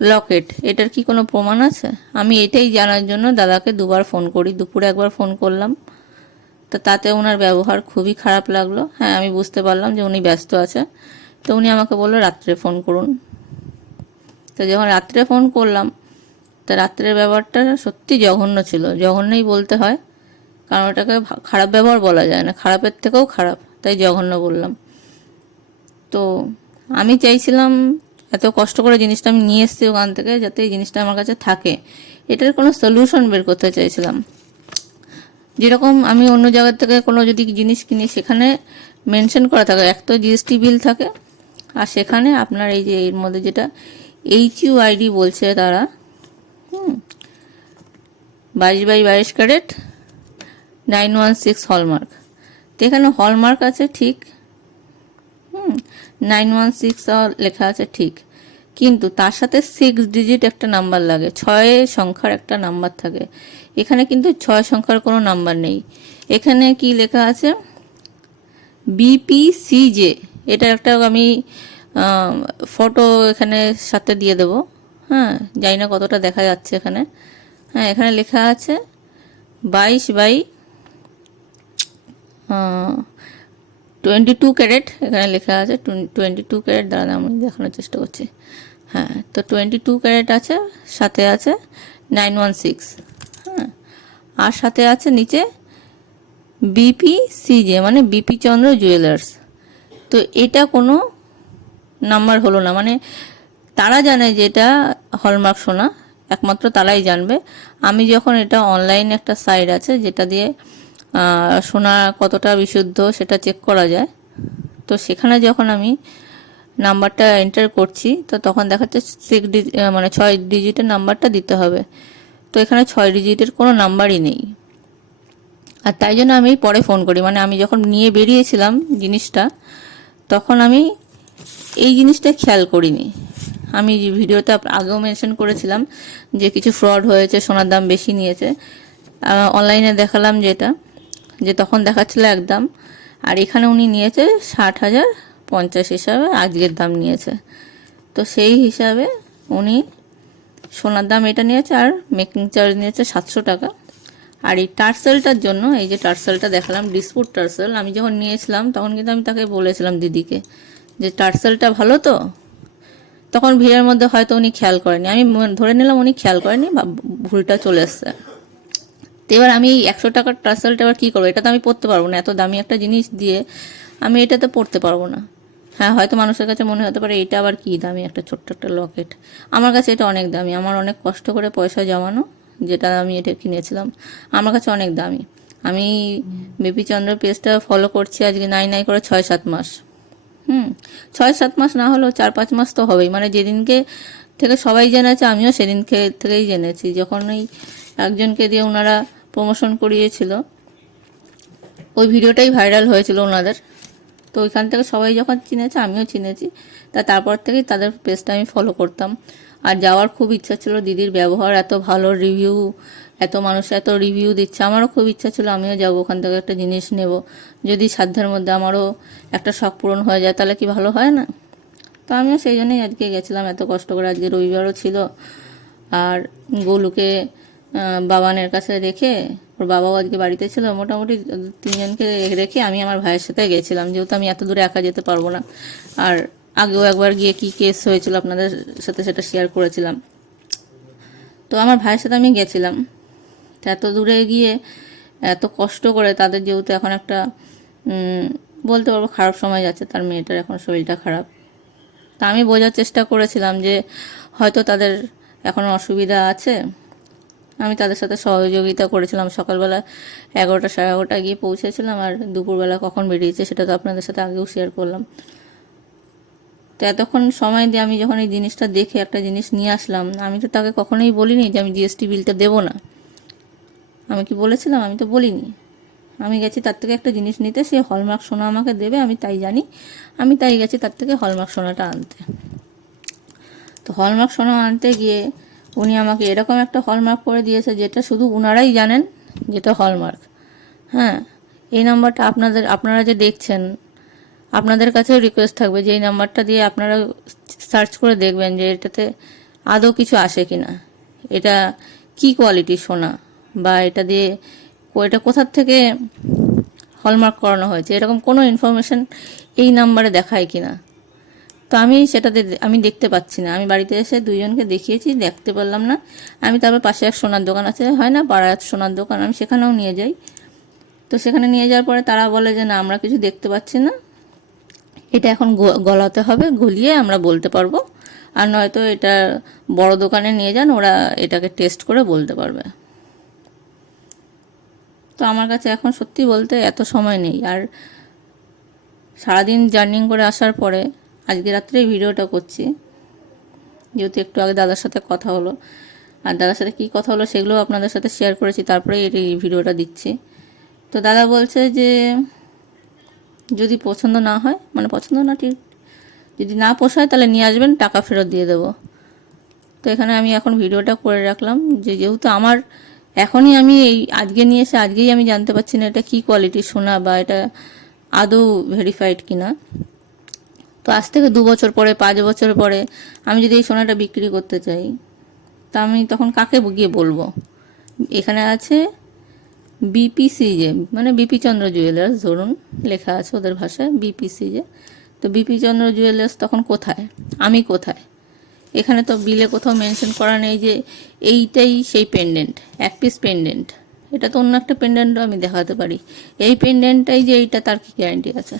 লকেট, এটার কি কোনো প্রমাণ আছে? আমি এটাই জানার জন্য দাদাকে দুবার ফোন করি। দুপুরে একবার ফোন করলাম, তো তাতে ওনার ব্যবহার খুবই খারাপ লাগলো। হ্যাঁ, আমি বুঝতে পারলাম যে উনি ব্যস্ত আছে, তো উনি আমাকে বললো রাত্রে ফোন করুন। তো যখন রাত্রে ফোন করলাম, তো রাত্রের ব্যবহারটা সত্যি জঘন্য ছিল, জঘন্যই বলতে হয়, কারণ ওটাকে খারাপ ব্যবহার বলা যায় না, খারাপের থেকেও খারাপ, তাই জঘন্য বললাম। তো আমি চাইছিলাম, এত কষ্ট করে জিনিসটা আমি নিয়ে এসেছি ওখান থেকে, যাতে এই জিনিসটা আমার কাছে থাকে, এটার কোনো সলিউশন বের করতে চাইছিলাম। যেরকম আমি অন্য জায়গার থেকে কোনো যদি জিনিস কিনি, সেখানে মেনশন করা থাকে, এক তো জিএসটি বিল থাকে, আর সেখানে আপনার এই যে এর মধ্যে যেটা HUID বলছে তারা, 22x22 ক্যারেট 916 হলমার্ক। তো এখানে হলমার্ক আছে ঠিক, 916 লেখা আছে ঠিক, কিন্তু তার সাথে 6 ডিজিট একটা নাম্বার লাগে, 6 সংখ্যার একটা নাম্বার থাকে। এখানে কিন্তু 6 সংখ্যার কোনো নাম্বার নেই। এখানে কি লেখা আছে, BPCJ। এটা একটা আমি ফটো এখানে সাথে দিয়ে দেবো। হ্যাঁ, জানি না কতটা দেখা যাচ্ছে এখানে। হ্যাঁ, এখানে লেখা আছে 22 ক্যারেট, এখানে লেখা আছে 22 ক্যারেট। দাঁড়ান আমি দেখানোর চেষ্টা করছি। হ্যাঁ, তো 22 ক্যারেট আছে, সাথে আছে 916। হ্যাঁ, আর সাথে আছে নিচে BPCJ, মানে বিপি চন্দ্র জুয়েলার্স। তো এটা কোনো নাম্বার হলো না, মানে তারা জানে যে এটা হলমার্ক সোনা, একমাত্র তারাই জানবে। আমি যখন এটা অনলাইনে একটা সাইট আছে যেটা দিয়ে সোনা কতটা বিশুদ্ধ সেটা চেক করা যায়, তো সেখানে যখন আমি নাম্বারটা এন্টার করছি, তো তখন দেখাচ্ছে 6 ডিজিটের নাম্বারটা দিতে হবে। তো এখানে 6 ডিজিটের কোনো নাম্বারই নেই। আর তাই জন্য আমি পরে ফোন করি, মানে আমি যখন নিয়ে বেরিয়েছিলাম জিনিসটা, তখন আমি এই জিনিসটা খেয়াল করিনি। আমি ভিডিওতে আগেও মেনশন করেছিলাম যে কিছু ফ্রড হয়েছে, সোনার দাম বেশি নিয়েছে। অনলাইনে দেখালাম যেটা, যে তখন দেখাচ্ছিল একদম, আর এখানে উনি নিয়েছে 60,050 হিসাবে আজকের দাম নিয়েছে। তো সেই হিসাবে উনি সোনার দাম এটা নিয়েছে, আর মেকিং চার্জ নিয়েছে 700 টাকা। আর এই টার্সেলটার জন্য, এই যে টার্সেলটা দেখালাম, ডিসপুট টার্সেল, আমি যখন নিয়েছিলাম তখন কিন্তু আমি তাকে বলেছিলাম দিদিকে যে টার্সেলটা ভালো তো, তখন ভিড়ের মধ্যে হয়তো উনি খেয়াল করেনি, আমি ধরে নিলাম উনি খেয়াল করেনি বা ভুলটা চলে এসছে। তো এবার আমি এই 100 টাকার টার্সেলটা এবার কী করবো, এটা তো আমি পরতে পারবো না, এত দামি একটা জিনিস দিয়ে আমি এটাতে পরতে পারবো না। হ্যাঁ, হয়তো মানুষের কাছে মনে হতে পারে এটা আবার কী দামি, একটা ছোট্ট একটা লকেট। আমার কাছে এটা অনেক দামি, আমার অনেক কষ্ট করে পয়সা জমানো, যেটা আমি এটা কিনেছিলাম, আমার কাছে অনেক দামি। আমি বিপি চন্দ্র পেজটা ফলো করছি আজকে নাই করে 6-7 মাস। 6-7 মাস না হলেও 4-5 মাস তো হবেই, মানে যেদিনকে থেকে সবাই জেনেছে আমিও সেদিনকে থেকেই জেনেছি, যখন ওই একজনকে দিয়ে ওনারা প্রমোশন করিয়েছিল, ওই ভিডিওটাই ভাইরাল হয়েছিল ওনাদের। তো ওইখান থেকে সবাই যখন চিনেছে আমিও চিনেছি, তারপর থেকেই তাদের পেজটা আমি ফলো করতাম। আর যাওয়ার খুব ইচ্ছা ছিল, দিদির ব্যবহার এত ভালো, রিভিউ এত মানুষ এত রিভিউ দিচ্ছে, আমারও খুব ইচ্ছা ছিল আমিও যাবো ওখান থেকে একটা জিনিস নেব, যদি সাধ্যের মধ্যে আমারও একটা শখ পূরণ হয়ে যায় তাহলে কি ভালো হয় না। তো আমিও সেই জন্যই আজকে গেছিলাম এত কষ্ট করে, আজকে রবিবারও ছিল। আর গোলুকে বাবানের কাছে রেখে, ওর বাবাও আজকে বাড়িতে ছিল, মোটামুটি 3 জনকে রেখে আমি আমার ভাইয়ের সাথে গেছিলাম, যেহেতু আমি এত দূরে একা যেতে পারবো না। আর আগেও একবার গিয়ে কি কেস হয়েছিল আপনাদের সাথে সেটা শেয়ার করেছিলাম। তো আমার ভাইয়ের সাথে আমি গেছিলাম, তো এত দূরে গিয়ে এত কষ্ট করে তাদের, যেহেতু এখন একটা বলতে পারবো খারাপ সময় যাচ্ছে, তার মেয়েটার এখন শরীরটা খারাপ। তা আমি বোঝার চেষ্টা করেছিলাম যে হয়তো তাদের এখন অসুবিধা আছে, আমি তাদের সাথে সহযোগিতা করেছিলাম। সকালবেলা 11টা সাড়ে 11টায় গিয়ে পৌঁছেছিলাম, আর দুপুরবেলা কখন বেরিয়েছে সেটা তো আপনাদের সাথে আগেও শেয়ার করলাম। তো এতক্ষণ সময় দিয়ে আমি যখন এই জিনিসটা দেখে একটা জিনিস নিয়ে আসলাম, আমি তো তাকে কখনোই বলিনি যে আমি জিএসটি বিলটা দেবো না। আমি কি বলেছিলাম? আমি তো বলিনি। আমি গেছি তার থেকে একটা জিনিস নিতে, সে হলমার্ক সোনা আমাকে দেবে, আমি তাই জানি, আমি তাই গেছি তার থেকে হলমার্ক সোনাটা আনতে। তো হলমার্ক সোনা আনতে গিয়ে উনি আমাকে এরকম একটা হলমার্ক করে দিয়েছে যেটা শুধু উনারাই জানেন যেটা হলমার্ক। হ্যাঁ, এই নাম্বারটা আপনারা যে দেখছেন, আপনাদের কাছেও রিকোয়েস্ট থাকবে যে এই নাম্বারটা দিয়ে আপনারা সার্চ করে দেখবেন যে এটাতে আদৌ কিছু আসে কিনা, এটা কি কোয়ালিটি সোনা, বা এটা দিয়ে এটা কোথার থেকে হলমার্ক করানো হয়েছে, এরকম কোনো ইনফরমেশন এই নাম্বারে দেখায় কিনা। তো আমি সেটাতে আমি দেখতে পাচ্ছি না। আমি বাড়িতে এসে দুইজনকে দেখিয়েছি, দেখতে পারলাম না। আমি তারপর পাশে এক সোনার দোকান আছে, হয় না পাড়ায় সোনার দোকান, আমি সেখানেও নিয়ে যাই। তো সেখানে নিয়ে যাওয়ার পরে তারা বলে যে না, আমরা কিছু দেখতে পাচ্ছি না, এটা এখন গলাতে হবে, গলিয়ে আমরা বলতে পারবো, আর নয়তো এটা বড় দোকানে নিয়ে যান, ওরা এটাকে টেস্ট করে বলতে পারবে। তো আমার কাছে এখন সত্যি বলতে এত সময় নেই। আর সারাদিন জার্নিং করে আসার পরে আজকে রাত্রেই ভিডিওটা করছি, যেহেতু একটু আগে দাদার সাথে কথা হলো, আর দাদার সাথে কী কথা হলো সেগুলো আপনাদের সাথে শেয়ার করেছি, তারপরে এই ভিডিওটা দিচ্ছি। তো দাদা বলছে যে যদি পছন্দ না হয়, মানে পছন্দ না ঠিক, যদি না পোষায় তাহলে নিয়ে আসবেন, টাকা ফেরত দিয়ে দেবো। তো এখানে আমি এখন ভিডিওটা করে রাখলাম যে যেহেতু আমার এখনই আমি এই আজকে নিয়ে এসে আজকেই আমি জানতে পারছি না এটা কী কোয়ালিটির সোনা বা এটা আদৌ ভেরিফাইড কিনা। তো আজ থেকে 2 বছর পরে 5 বছর পরে আমি যদি এই সোনাটা বিক্রি করতে চাই, তা আমি তখন কাকে গিয়ে বলবো? এখানে আছে বিপিসিজে, মানে বিপি চন্দ্র জুয়েলার্স ধরুন লেখা আছে ওদের ভাষায় বিপিসিজে। তো বিপি চন্দ্র জুয়েলার্স তখন কোথায়, আমি কোথায়? এখানে তো বিলে কোথাও মেনশন করা নেই যে এইটাই সেই পেন্ডেন্ট, 1 পিস পেন্ডেন্ট। এটা তো অন্য একটা পেন্ডেন্টও আমি দেখাতে পারি, এই পেন্ডেন্টটাই যে এইটা, তার কি গ্যারান্টি আছে?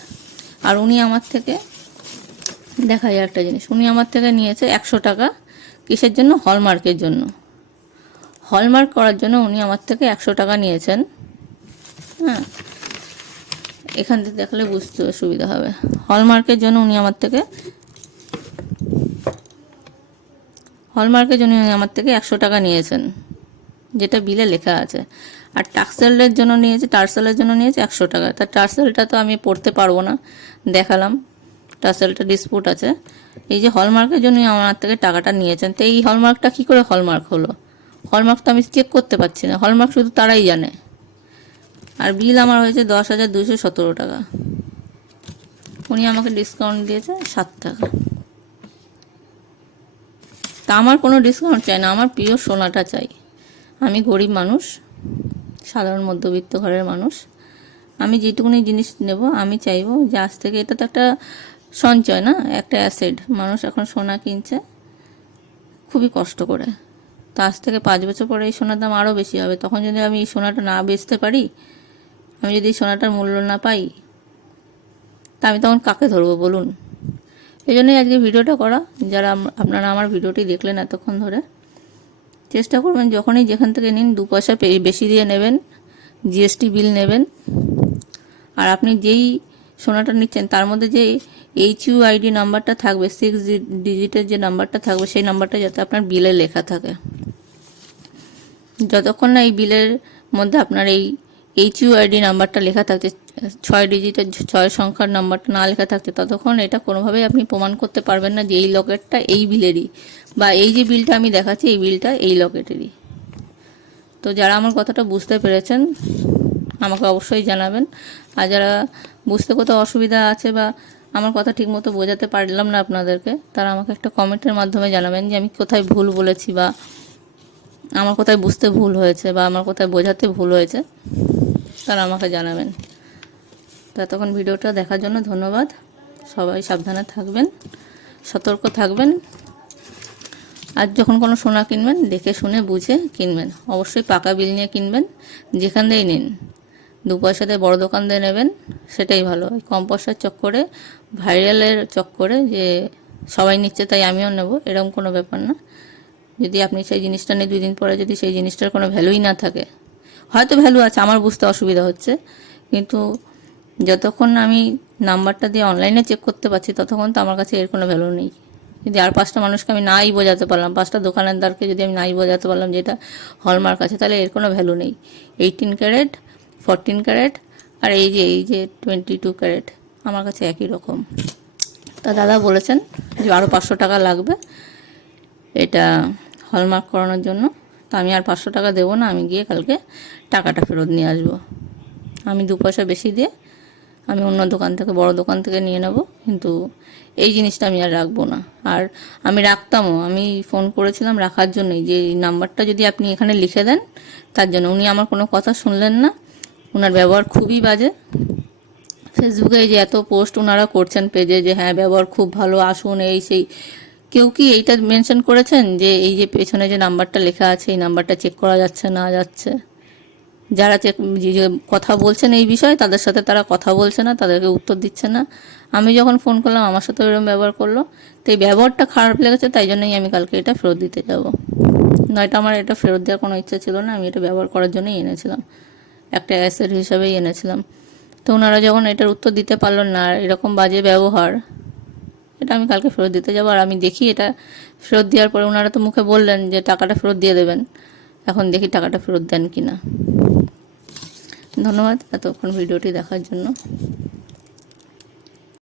আর উনি আমার থেকে, দেখা যায় একটা জিনিস, উনি আমার থেকে নিয়েছে 100 টাকা। কিসের জন্য? হলমার্কের জন্য। হলমার্ক করার জন্য উনি আমার থেকে 100 টাকা নিয়েছেন। হ্যাঁ, এখান থেকে দেখলে বুঝতে সুবিধা হবে। হলমার্কের জন্য উনি আমার থেকে 100 টাকা নিয়েছেন, যেটা বিলে লেখা আছে। আর টার্সেলের জন্য নিয়েছে 100 টাকা। তার টার্সেলটা তো আমি পড়তে পারবো না, দেখালাম টার্সেলটা ডিসপুট আছে। এই যে হলমার্কের জন্য আমার থেকে টাকাটা নিয়েছেন, তো এই হলমার্কটা কী করে হলমার্ক হলো? হলমার্ক তো আমি চেক করতে পারছি না, হলমার্ক শুধু তারাই জানে। আর বিল আমার হয়েছে 10,217 টাকা, উনি আমাকে ডিসকাউন্ট দিয়েছে 7 টাকা। তা আমার কোনো ডিসকাউন্ট চাই না, আমার প্রিয় সোনাটা চাই। আমি গরিব মানুষ, সাধারণ মধ্যবিত্ত ঘরের মানুষ, আমি যেটুকুনি জিনিস নেব আমি চাইবো যে আজ থেকে, এটা তো একটা সঞ্চয় না, একটা অ্যাসেট। মানুষ এখন সোনা কিনছে খুবই কষ্ট করে, তো আজ থেকে 5 বছর পরে এই সোনার দাম আরও বেশি হবে। তখন যদি আমি এই সোনাটা না বেচতে পারি, আমি যদি এই সোনাটার মূল্য না পাই, তা আমি তখন কাকে ধরবো বলুন? এই জন্যই আজকে ভিডিওটা করা। যারা আপনারা আমার ভিডিওটি দেখলেন এতক্ষণ ধরে, চেষ্টা করবেন যখনই যেখান থেকে নিন 2 পয়সা বেশি দিয়ে নেবেন, জিএসটি বিল নেবেন। আর আপনি যেই সোনাটা নিচ্ছেন তার মধ্যে যে HUID নাম্বারটা থাকবে, 6 ডিজিটের যে নাম্বারটা থাকবে, সেই নাম্বারটা যাতে আপনার বিলে লেখা থাকে। যতক্ষণ না এই বিলের মধ্যে আপনার এই HUID নাম্বারটা লেখা থাকছে, 6 ডিজিটের 6 সংখ্যার নাম্বারটা না লেখা থাকছে, ততক্ষণ এটা কোনোভাবেই আপনি প্রমাণ করতে পারবেন না যে এই লকেটটা এই বিলেরই, বা এই যে বিলটা আমি দেখাচ্ছি এই বিলটা এই লকেটেরই। তো যারা আমার কথাটা বুঝতে পেরেছেন আমাকে অবশ্যই জানাবেন। আর যারা বুঝতে কোথাও অসুবিধা আছে বা আমার কথা ঠিকমতো বোঝাতে পারলাম না আপনাদেরকে, তারা আমাকে একটা কমেন্টের মাধ্যমে জানাবেন যে আমি কোথায় ভুল বলেছি, বা আমার কোথায় বুঝতে ভুল হয়েছে, বা আমার কোথায় বোঝাতে ভুল হয়েছে, তারা আমাকে জানাবেন। ততক্ষণ ভিডিওটা দেখার জন্য ধন্যবাদ। সবাই সাবধানে থাকবেন, সতর্ক থাকবেন। আর যখন কোনো সোনা কিনবেন দেখে শুনে বুঝে কিনবেন, অবশ্যই পাকা বিল নিয়ে কিনবেন। যেখান দিয়েই নিন, 2 পয়সা দিয়ে বড় দোকান দিয়ে নেবেন, সেটাই ভালো। কম পয়সার চক্করে, ভাইরালের চক্করে যে সবাই নিচ্ছে তাই আমিও নেব, এরকম কোনো ব্যাপার না। যদি আপনি সেই জিনিসটা নিয়ে 2 দিন পরে যদি সেই জিনিসটার কোনো ভ্যালুই না থাকে, হয়তো ভ্যালু আছে, আমার বুঝতে অসুবিধা হচ্ছে, কিন্তু যতক্ষণ না আমি নাম্বারটা দিয়ে অনলাইনে চেক করতে পারছি ততক্ষণ তো আমার কাছে এর কোনো ভ্যালু নেই। যদি আর 5টা মানুষকে আমি নাই বোঝাতে পারলাম, 5টা দোকানদারকে যদি আমি নাই বোঝাতে পারলাম যে এটা হলমার্ক আছে, তাহলে এর কোনো ভ্যালু নেই। 18 ক্যারেট, 14 ক্যারেট আর এই যে 22 ক্যারেট আমার কাছে একই রকম। তা দাদা বলেছেন যে আরও 500 টাকা লাগবে এটা হলমার্ক করানোর জন্য। তো আমি আর 500 টাকা দেবো না, আমি গিয়ে কালকে টাকাটা ফেরত নিয়ে আসবো। আমি 2 পয়সা বেশি দিয়ে আমি অন্য দোকান থেকে, বড় দোকান থেকে নিয়ে নেব, কিন্তু এই জিনিসটা আমি আর রাখবো না। আর আমি রাখতামও, আমি ফোন করেছিলাম রাখার জন্যই, যে এই নাম্বারটা যদি আপনি এখানে লিখে দেন, তার জন্য। উনি আমার কোনো কথা শুনলেন না, ওনার ব্যবহার খুবই বাজে। ফেসবুকে যে এত পোস্ট ওনারা করছেন পেজে যে হ্যাঁ ব্যবহার খুব ভালো, আসুন এই সেই, কেউ কি এইটা মেনশন করেছেন যে এই যে পেছনে যে নাম্বারটা লেখা আছে এই নাম্বারটা চেক করা যাচ্ছে না যাচ্ছে? যারা চেক যে কথা বলছেন এই বিষয়ে তাদের সাথে তারা কথা বলছে না, তাদেরকে উত্তর দিচ্ছে না। আমি যখন ফোন করলাম আমার সাথে এরকম ব্যবহার করলো, তো এই ব্যবহারটা খারাপ লেগেছে, তাই জন্যই আমি কালকে এটা ফেরত দিতে যাব। নয়তো আমার এটা ফেরত দেওয়ার কোনো ইচ্ছা ছিল না, আমি এটা ব্যবহার করার জন্যই এনেছিলাম, একটা অ্যাসেট হিসাবেই এনেছিলাম। তো ওনারা যখন এটার উত্তর দিতে পারলো না, আর এরকম বাজে ব্যবহার, এটা আমি কালকে ফেরত দিতে যাবো। আর আমি দেখি এটা ফেরত দেওয়ার পরে ওনারা তো মুখে বললেন যে টাকাটা ফেরত দিয়ে দেবেন, এখন দেখি টাকাটা ফেরত দেন কিনা। ধন্যবাদ এতক্ষণ ভিডিওটি দেখার জন্য।